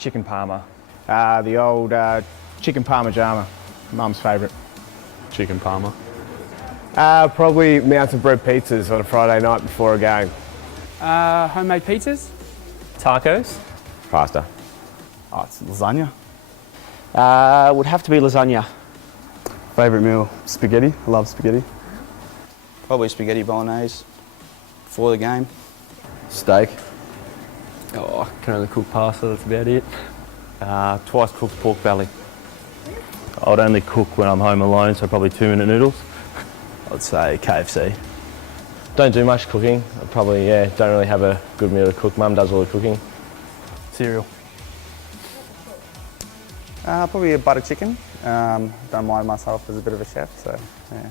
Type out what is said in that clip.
Chicken parma. The old chicken parmigiana, Mum's favourite. Chicken parma. Probably mountain bread pizzas on a Friday night before a game. Homemade pizzas. Tacos. Pasta. Oh, it's lasagna. Would have to be lasagna. Favourite meal, spaghetti. I love spaghetti. Probably spaghetti bolognese before the game. Steak. Oh, I can only cook pasta, that's about it. Twice cooked pork belly. I'd only cook when I'm home alone, so probably 2-minute noodles. I'd say KFC. Don't do much cooking. I probably, don't really have a good meal to cook. Mum does all the cooking. Cereal. Probably a butter chicken. Don't mind myself as a bit of a chef, so yeah.